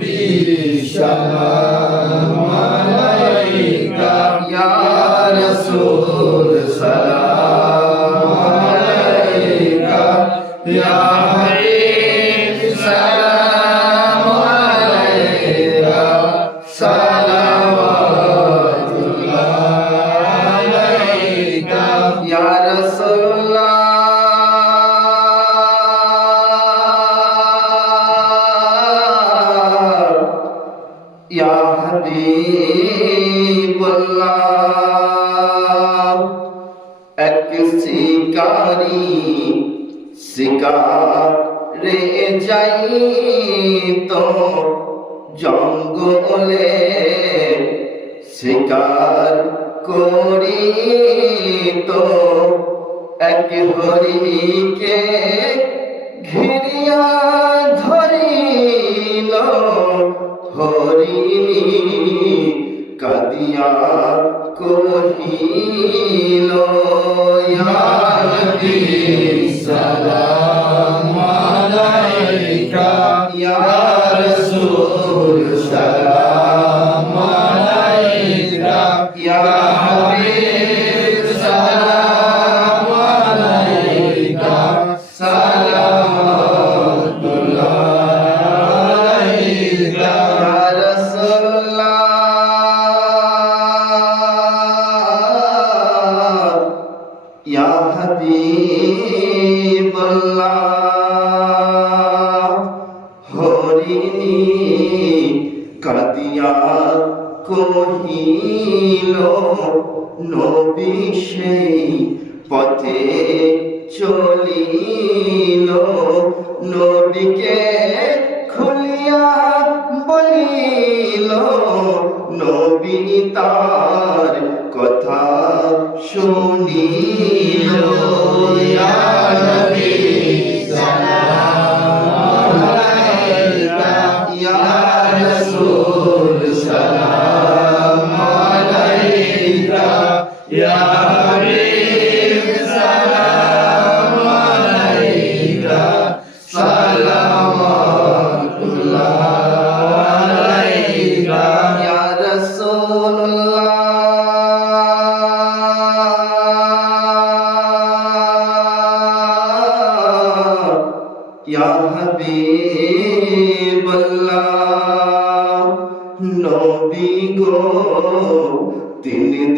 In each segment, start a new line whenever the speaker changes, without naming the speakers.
বিশা يا حبيب الله এক শিকারি শিকারে যাই তো জঙ্গলে শিকার করি তো এক হরিকে ঘিরিয়া হরিণী কাদিয়া কহিল সালাম
আলাইকা
ইয়া রাসূল কহিল নবী সেই পথে চলিল। নবীকে খুলিয়া বলিল নবী তার কথা শুনিল নবী ইয়া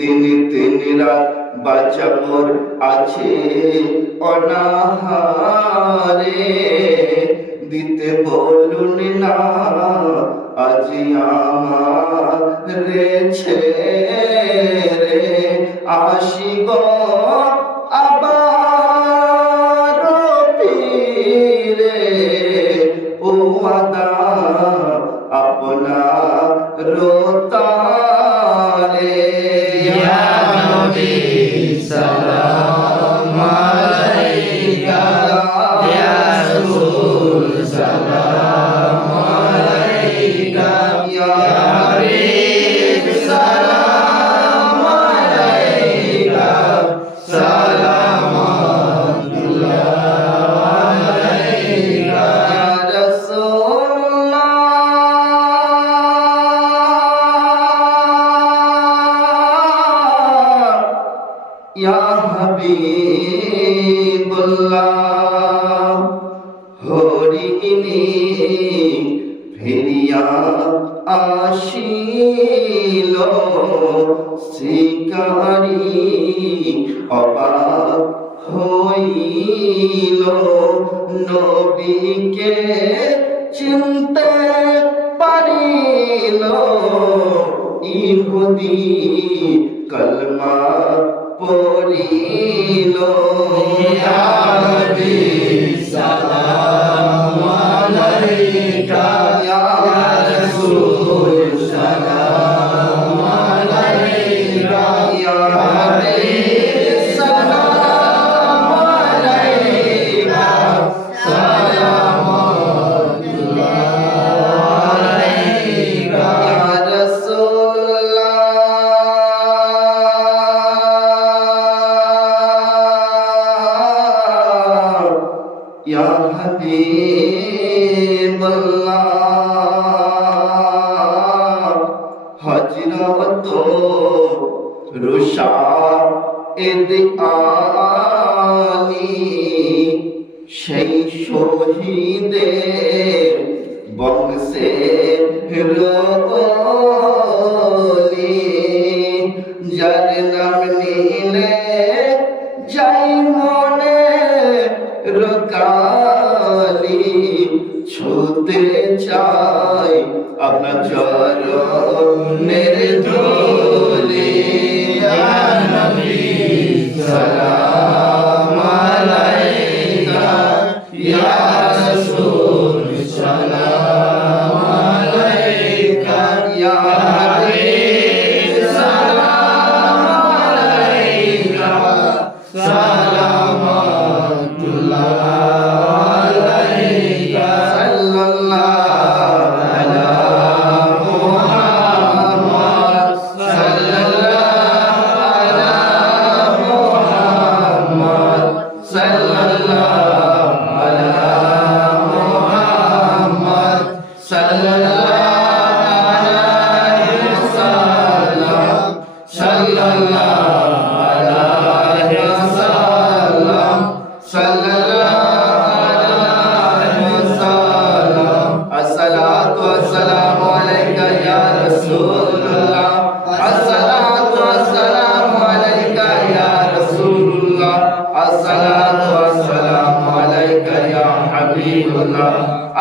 তিন তিনি রাত বাচ্চা মোর আছে অনাহারে। দিতে বলুন না আজি আমার রে। আসিব হাবিবুল্লাহ। হরিণী ফিরিয়া আসিল শিকারি অবাক হইল। নবীকে চিনতে পারিল ইহুদি কলমা পড়িল।
ইয়া
হাবিবাল্লাহ হযরত রুশা এদ আলী সেই শহীদের বংশে রলি যার নাম নিলে রকালি ছুতে চাই আপনার চরণের ধুলি।
নবী সালাম আলাইকা ইয়া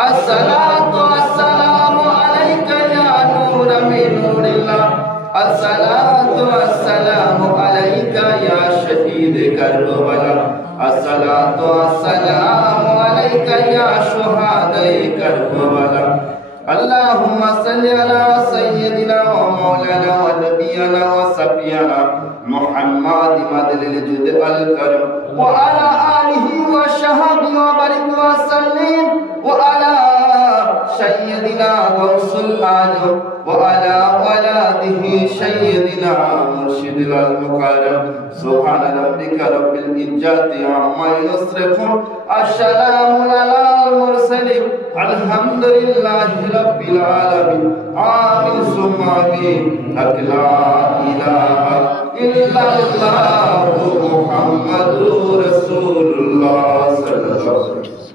ওয়াসসালামু আলাইকা ইয়া নূর মিন اللهم صل على سيدنا ومولانا ونبينا وصفينا محمد مدل الجد والكرم وعلى آله وصحبه وبارك وسلم. وعلى شيء سيدنا وصل آدم وعلى ولاده سيدنا مرشد المكرم. سبحان ربك رب العزة عما يصرفون. السلام على المرسلين. الحمد لله رب العالمين. آمين. ثم آمين. حق لا إله إلا الله محمد رسول الله صلى الله عليه وسلم.